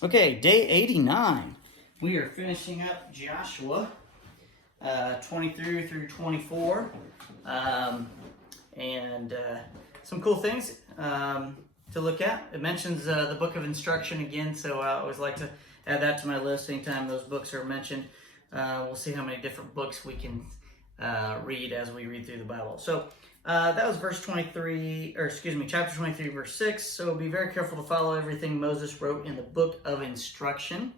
Okay, day 89. We are finishing up Joshua 23 through 24. And some cool things to look at. It mentions the book of instruction again, so I always like to add that to my list anytime those books are mentioned. We'll see how many different books we can read as we read through the Bible. So that was chapter 23, verse 6. So be very careful to follow everything Moses wrote in the book of instruction.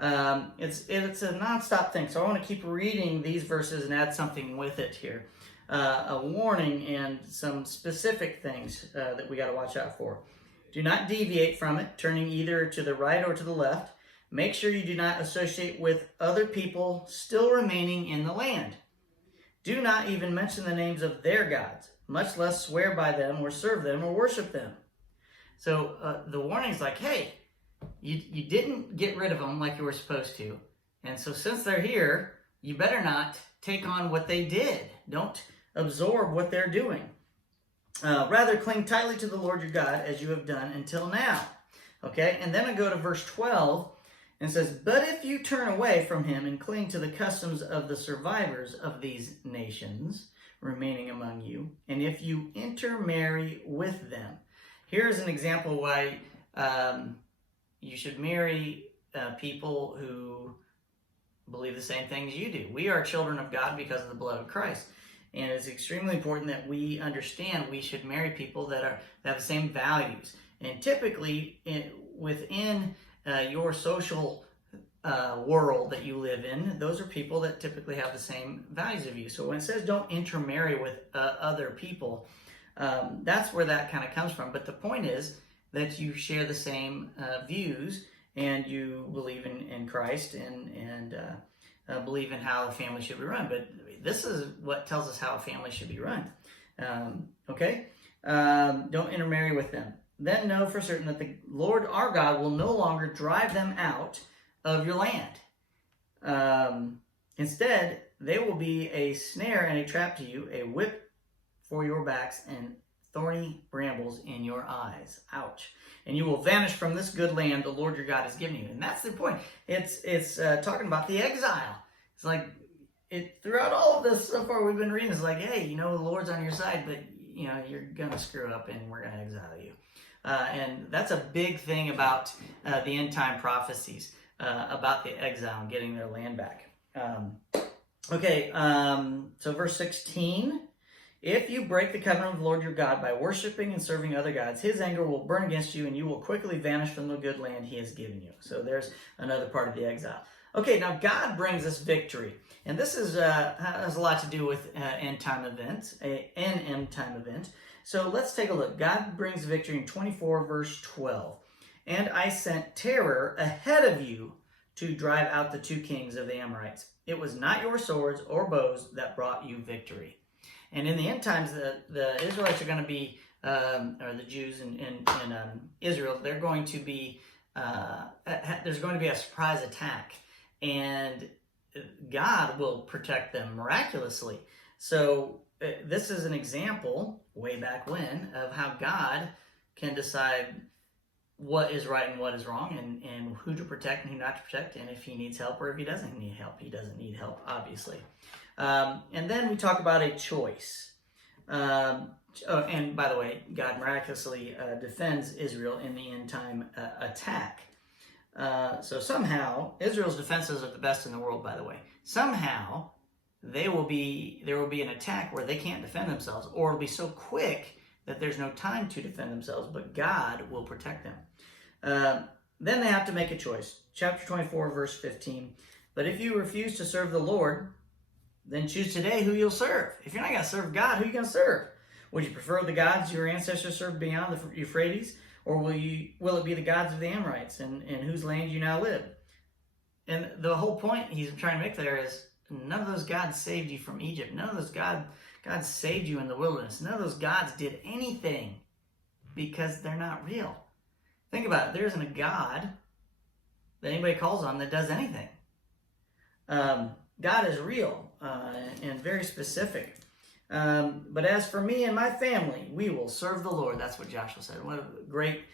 It's a non-stop thing, so I want to keep reading these verses and add something with it here. A warning and some specific things that we got to watch out for. Do not deviate from it, turning either to the right or to the left. Make sure you do not associate with other people still remaining in the land. Do not even mention the names of their gods, much less swear by them or serve them or worship them. So the warning is like, hey, you didn't get rid of them like you were supposed to. And so since they're here, you better not take on what they did. Don't absorb what they're doing. Rather, cling tightly to the Lord your God as you have done until now. Okay, and then I go to verse 12 and says, but if you turn away from him and cling to the customs of the survivors of these nations remaining among you, and if you intermarry with them. Here's an example why you should marry people who believe the same things you do. We are children of God because of the blood of Christ. And it's extremely important that we understand we should marry people that have the same values. And typically, within your social world that you live in, those are people that typically have the same values of you. So when it says don't intermarry with other people, that's where that kind of comes from. But the point is that you share the same views and you believe in Christ and believe in how a family should be run. But this is what tells us how a family should be run. Don't intermarry with them. Then know for certain that the Lord our God will no longer drive them out of your land. Instead, they will be a snare and a trap to you, a whip for your backs, and thorny brambles in your eyes. Ouch. And you will vanish from this good land the Lord your God has given you. And that's the point. It's talking about the exile. It's like, throughout all of this so far we've been reading, it's like, hey, the Lord's on your side, but you're going to screw up and we're going to exile you. And that's a big thing about the end time prophecies about the exile and getting their land back. So verse 16. If you break the covenant of the Lord your God by worshiping and serving other gods, his anger will burn against you and you will quickly vanish from the good land he has given you. So there's another part of the exile. Okay, now God brings us victory. And this has a lot to do with end time events, an end time event. So let's take a look. God brings victory in 24 verse 12. And I sent terror ahead of you to drive out the two kings of the Amorites. It was not your swords or bows that brought you victory. And in the end times, the Israelites are going to be, or the Jews in Israel, they're going to be, there's going to be a surprise attack. And God will protect them miraculously. So this is an example, way back when, of how God can decide what is right and what is wrong, and who to protect and who not to protect, and if he needs help or if he doesn't need help. He doesn't need help, obviously. And then we talk about a choice. And by the way, God miraculously defends Israel in the end time attack. So somehow, Israel's defenses are the best in the world, by the way. Somehow, there will be an attack where they can't defend themselves, or it'll be so quick that there's no time to defend themselves, but God will protect them. Then they have to make a choice. Chapter 24, verse 15. But if you refuse to serve the Lord, then choose today who you'll serve. If you're not going to serve God, who are you going to serve? Would you prefer the gods your ancestors served beyond the Euphrates? Or will it be the gods of the Amorites in whose land you now live? And the whole point he's trying to make there is none of those gods saved you from Egypt. None of those gods saved you in the wilderness. None of those gods did anything because they're not real. Think about it. There isn't a God that anybody calls on that does anything. God is real and very specific. But as for me and my family, we will serve the Lord. That's what Joshua said. What a great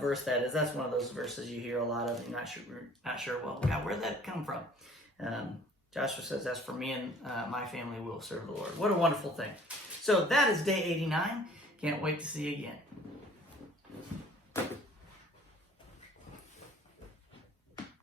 verse that is. That's one of those verses you hear a lot of. You're not sure. Well, God, where did that come from? Joshua says, "As for me and my family, will serve the Lord." What a wonderful thing! So that is day 89. Can't wait to see you again.